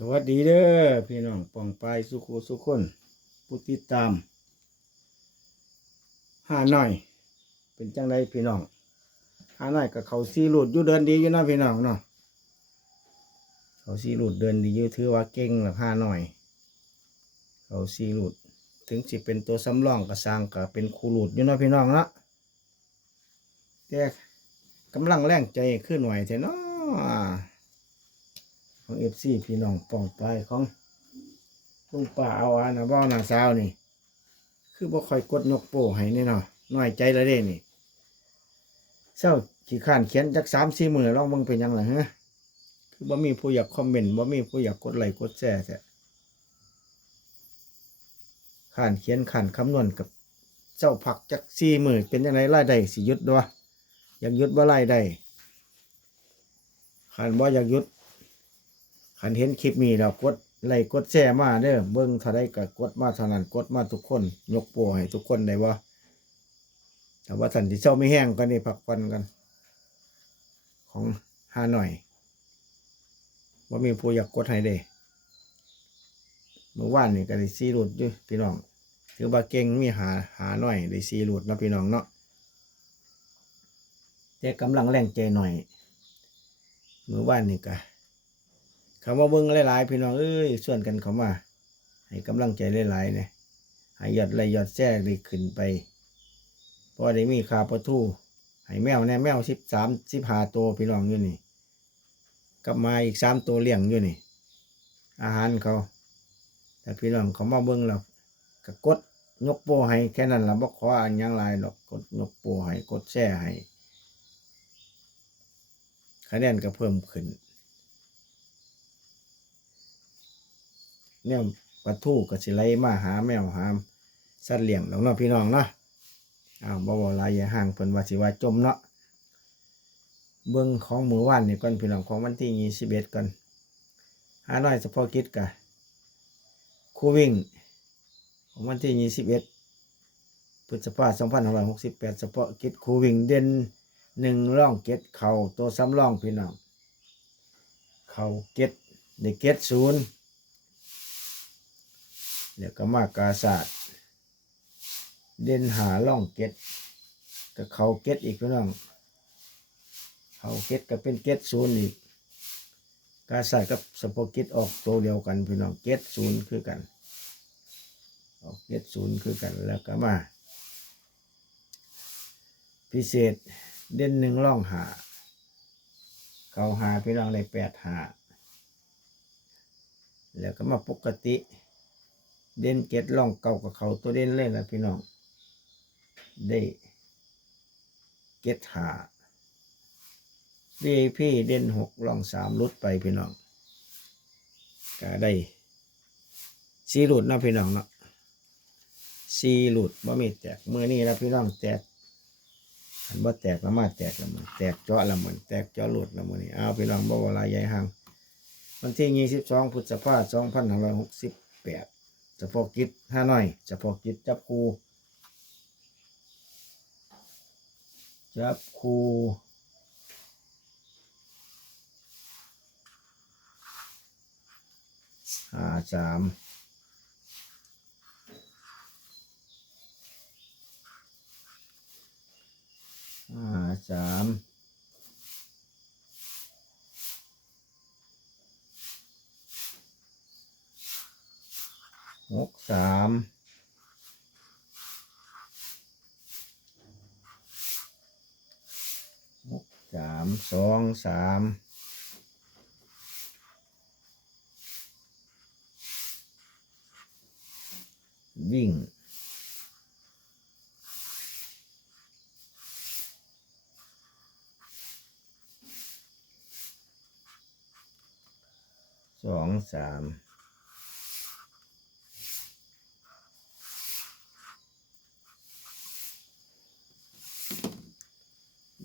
สวัสดีเด้อพี่น้องปองปายสุขุสุขคนผู้ติดตามหาหน่อย เป็นจังไดพี่น้องหาหน่อยกับเขาซีรูดอยู่เดินดีอยู่นะพี่น้องเนาะเขาซีรูดเดินดีอยู่ถือว่าเก่งหลักหาหน่อย เขาซีรูดถึงสิเป็นตัวสำรองกับสร้างกับเป็นครูรูดอยู่นะพี่น้องเนาะแต่กำลังแรงใจขึ้นหน่อยเถอะเนาะ ของเอฟซีพี่น้องป่องไปของลุงป่าเอาอานะบ้าหนาสาวนี่ คือบ่ค่อยกดยกโป้ให้นี่เนาะน้อยใจละเด้นี่เศร้าขี้ข้านเขียนจักสามสี่มือลองเบิ่งเป็นยังไงฮะคือบ่มีผู้อยากคอมเมนต์บ่มีผู้อยากกดไลค์กดแชร์แท้ข้านเขียนข้านคำนวณกับเจ้าผักจักสี่มือเป็นยังไงรายได้สิยุดด้วยอยากยุดบ่รายได้ข้านบ่อยากยุด ขันเห็นคลิปนี้เรากดไลค์กดแชร์มาเด้อเบิ้งเท่าไรก็กดมาเท่านั้นกดมาทุกคน ยกโปรให้ทุกคนได้ว่าแต่ว่าท่านที่เจ้าไม่แห้งก็นี่พักผ่อนกัน ของหาหน่อยว่ามีผู้อยากกดให้เด้เมื่อวานนี่ก็ได้ซีรูดอยู่พี่น้องถือว่าเก่งมีหาหาหน่อยได้ซีรูดนะพี่น้องเนาะแต่กำลังแรงใจหน่อยเมื่อวานนี่ก็ คำว่าเบิ้งหลายๆพี่น้องเอ้ยส่วนกันเขามา ให้กำลังใจหลายๆเนี่ยให้ยอดไลค์ยอดแจ้ได้ขึ้นไปพราะได้มีคาประทูให้แมวแน่แมวสิบสามสิบห้าตัวพี่น้องอยู่นี่กลับมาอีกสามตัวเลี้ยงอยู่นี่ อาหารเขา แต่พี่น้องเขามาเบิ้งเราก็กดยกโปให้แค่นั้นละบอกขออันยังหลายหรอกกดยกโปให้กดแช่ให้คะแนนก็เพิ่มขึ้น แนวปลาทูก็สิไหลมาหาแมวหามสัตว์เลี้ยงของเนาะพี่น้องเนาะอ้าวบ่บ่ลายอย่าห่างเพิ่นว่าสิว่าจมเนาะเบิ่งของมือวานนี่ก่อนพี่น้องของวันที่21ก่อนหาหน้อยเฉพาะกิจกะคู่วิ่ง ของวันที่21พฤษภาคม2568เฉพาะกิจคู่วิ่งเด่นหนึ่งร่องเก็ดเข่าตัวซ้ำร่องพี่น้อง เข่าเก็ดได้เก็ดศูนย์ เดี๋ยวก็มากาศาสตร์เด่นหาล่องเก็ตก็เขาเก็ตอีกพี่น้องเขาเก็ตก็เป็นเก็ตศูนย์อีกกาศาสตร์กับสปอกิตออกตัวเดียวกันพี่น้องเก็ตศูนย์คือกัน ออกเก็ตศูนย์คือกันแล้วก็มา พิเศษเด่นหนึ่งล่องหาเขาหาพี่น้องในแปดหาแล้วก็มาปกติ เด่นเก็ดล่องเก่ากับเขาตัวเด่นเล่นละพี่น้อง ได้เก็ดหาดีพี่เด่นหกล่องสามลุดไปพี่น้องก็ได้สีหลุดนะพี่น้องเนาะสีหลุดว่ามีแตกมือนี่แล้วพี่น้องแตกอันว่าแตกล้วมาแตกล้วมันแตกเจาะล้วมันแตกเจาะหลุดล้วมันนี่เอาพี่น้องบ่าวลายใหญ่ห่างวันที่ยี่สิบสองพฤษภาคมสองพันห้าร้อยหกสิบแปด เฉพาะกิจห้าหน่อยเฉพาะกิจจับคูจับคูห้าสามห้าสาม หกสามหกสามสองสามวิ่งสองสาม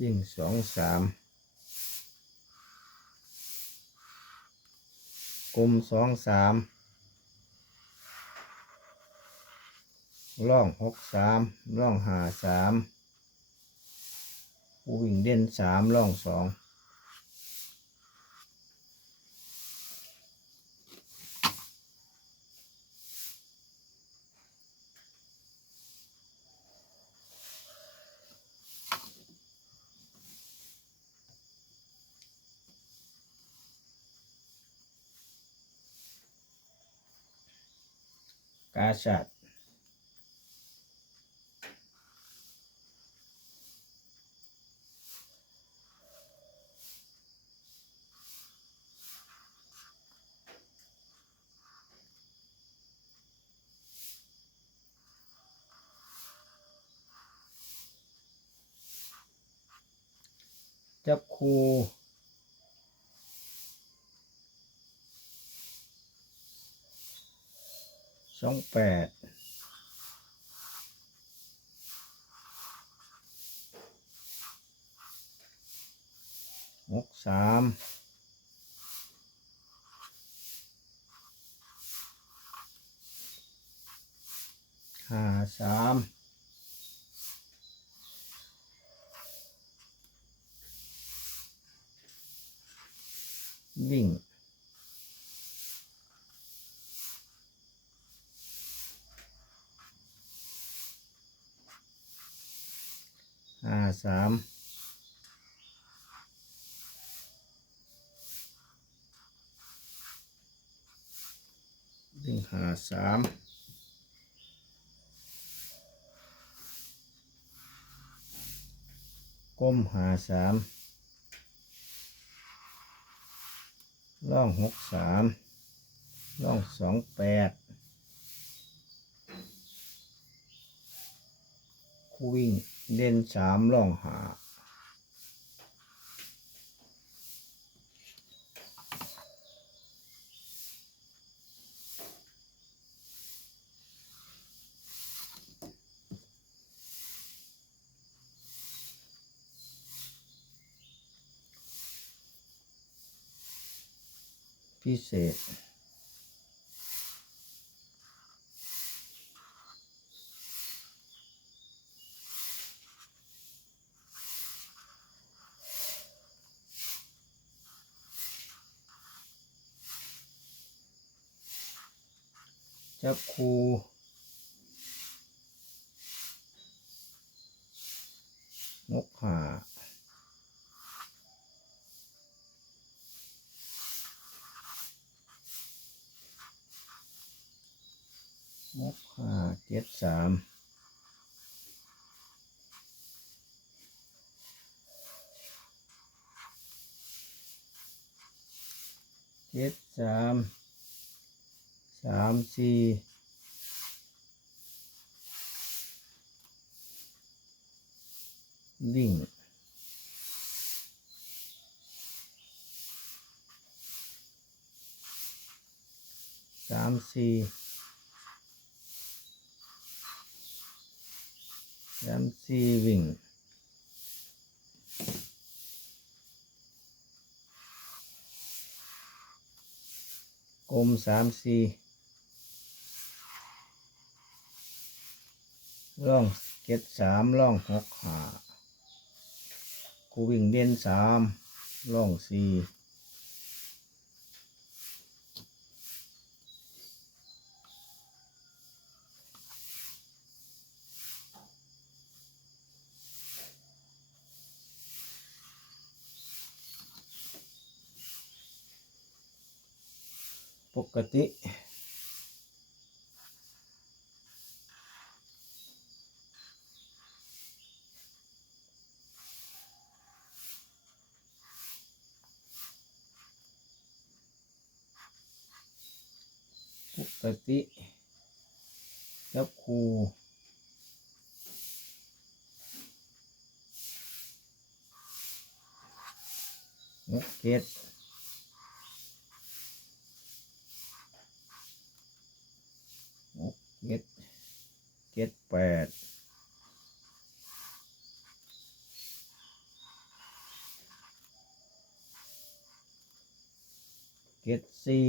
วิ่งสองสามกลมสองสามล่องหกสามล่องหาสามวิ่งเด่นสามล่องสอง กาชาดจับคู สองแปดหกสามห้าสามวิ่ง ห้าสามวิ่งห้าสามก้มหาสามล่องหกสามล่องสองแปดคู่วิ่ง เด่นสามล่องหาพิเศษ จับคูนกหาหกห้าเจ็ดสามเจ็ดสาม สามสี่วิ่งสามสี่สามสี่วิ่งกลมสามสี่ ร่องเจ็ดสามร่องหกหากูวิ่งเด่นสามร่องสี่ปกติ ปกติจับคูหกเจ็ดหกเจ็ดเจ็ดแปดเจ็ดสี่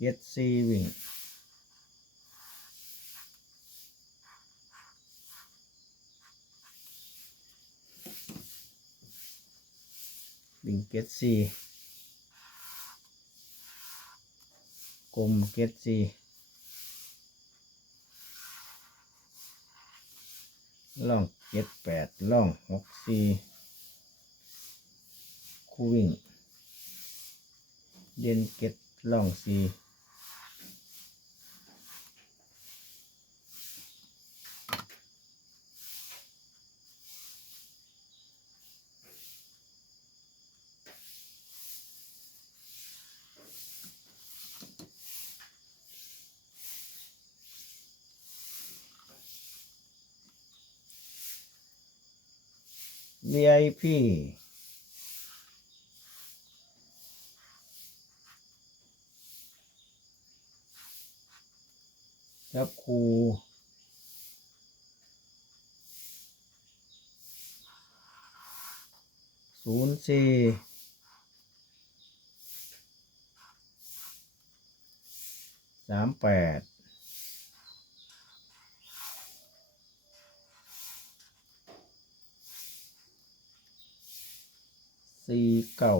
เจ็ดสี่วิ่งวิ่งเก็ดสีกลมเก็ดสีล่องเก็ดแปดล่องหกสีคู่วิ่ง เด่นเก็ดล่องสี่ VIP จับครูศูนย์สี่สามแปด สี่เก้า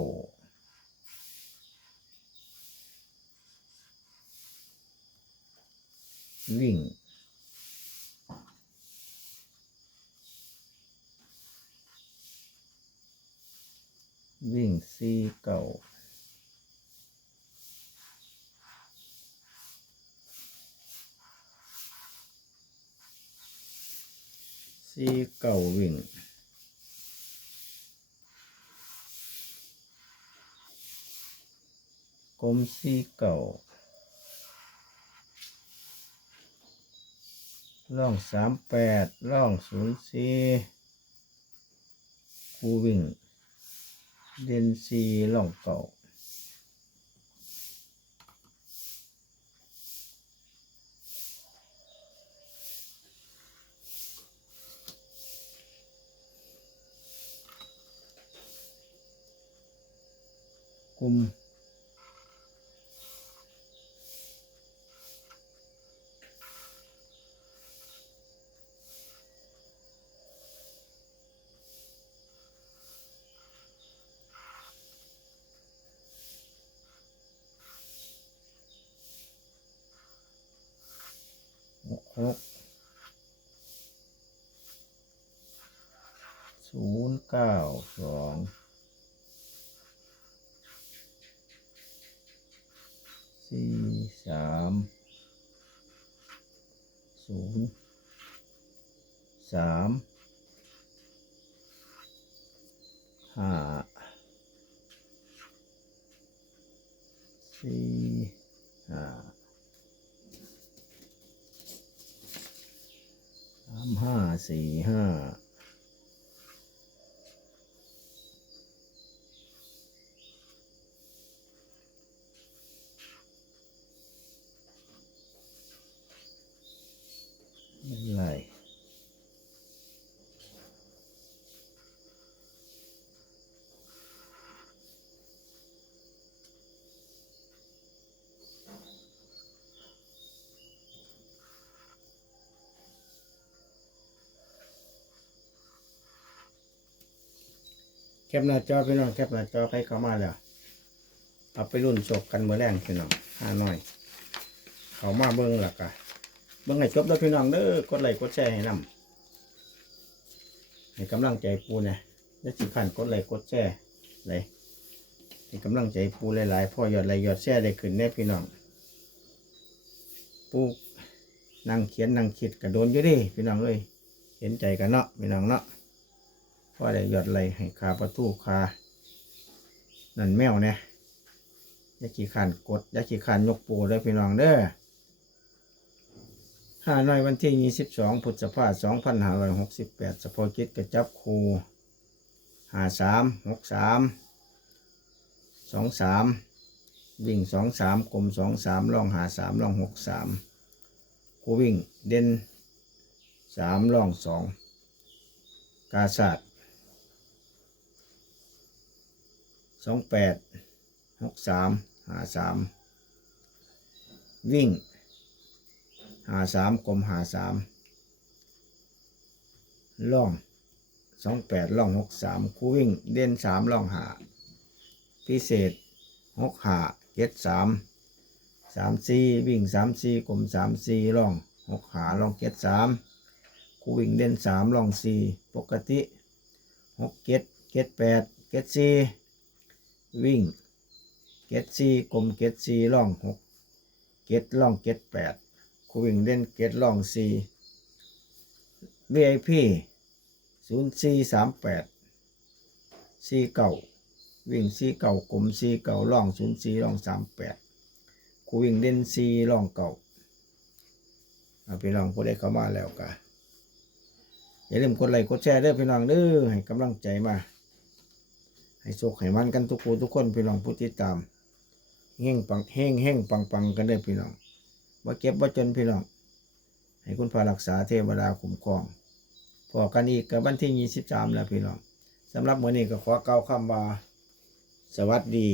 วิ่งวิ่งสี่เก้าสี่เก้าวิ่ง กลมสีเก่าล่องสามแปดล่องศูนย์สี่คูวิ่งเดนซีล่องเก่า หกศูนย์เก้าสองสี่สามศูนย์สามห้าสี่ห้า สามห้า สี่ห้า แคปหน้าจอพี่น้องแคปหน้าจอใครเข้ามาแล้วเอาไปรุ่นศพกันเมื่อแรงพี่น้องห้าน้อย เขามาเบิ้งหลักอะเบิ้งให้จบแล้วพี่น้องเด้อกดไลค์กดแชร์ให้นำให้กำลังใจปูเนี่ยและสิขันกดไลค์กดแชร์เลยให้กำลังใจปูหลายๆพ่อยอดไลค์ยอดแชร์ได้ขึ้นแน่พี่น้องปูนั่งเขียนนั่งคิดกระโดนยู่ดิพี่น้องเอ้ยเห็นใจกันเนาะพี่น้องเนาะ พ่อได้ยอดไลให้คาประตูคานั่นแมวเนี่ยอยาขี้ขานกดอยาขี้ขานยกปูเด้พี่น้องเด้อห้าน้อยวันที่ยี่สิบสองพฤษภาสองพันห้าร้อยหกสิบแปดสปอกิตกระจับคูห้าสามหกสามสองสามวิ่งสองสามกลมสองสามลองหาสามลองหกสามคูวิ่งเด่นสามลองสองกาศาสตร์ สองแปดหกสามหาสามวิ่งหาสามกลมหาสามล่องสองแปดล่องหกสามคู่วิ่งเด่นสามล่องหาพิเศษหกหาเจ็ดสามสามสี่วิ่งสามสี่กลมสามสี่ล่องหกหาล่องเจ็ดสามคู่วิ่งเด่นสามล่องสี่ปกติหกเจ็ดเจ็ดแปดเจ็ดสี่ วิ่งเจ็ดสี่กลมเจ็ดสี่ล่องหกเจ็ดล่องเจ็ดแปดคูวิ่งเด่นเจ็ดล่องสี่ VIP ศูนย์สี่สามแปดสี่เก่าวิ่งสี่เก่ากลมสี่เก่าล่องศูนย์สี่ล่องสามแปดคูวิ่งเด่นสี่ล่องเก่าเอาพี่น้องผู้ใดเข้ามาแล้วกะอย่าลืมกดไลค์กดแชร์เด้อพี่น้องเด้อให้กำลังใจมา ให้โชคให้มันกันทุกคนทุกคนพี่น้องผู้ติดตามเฮงปังเฮงเฮงปังปังกันเด้พี่น้องว่าเก็บว่าจนพี่น้อง ให้คุณพารักษาเทวดาคุ้มครองพอกันอีกกับวันที่ยี่สิบสามแล้วพี่น้องสำหรับมื้อนี้ก็ขอกล่าคำว่า สวัสดี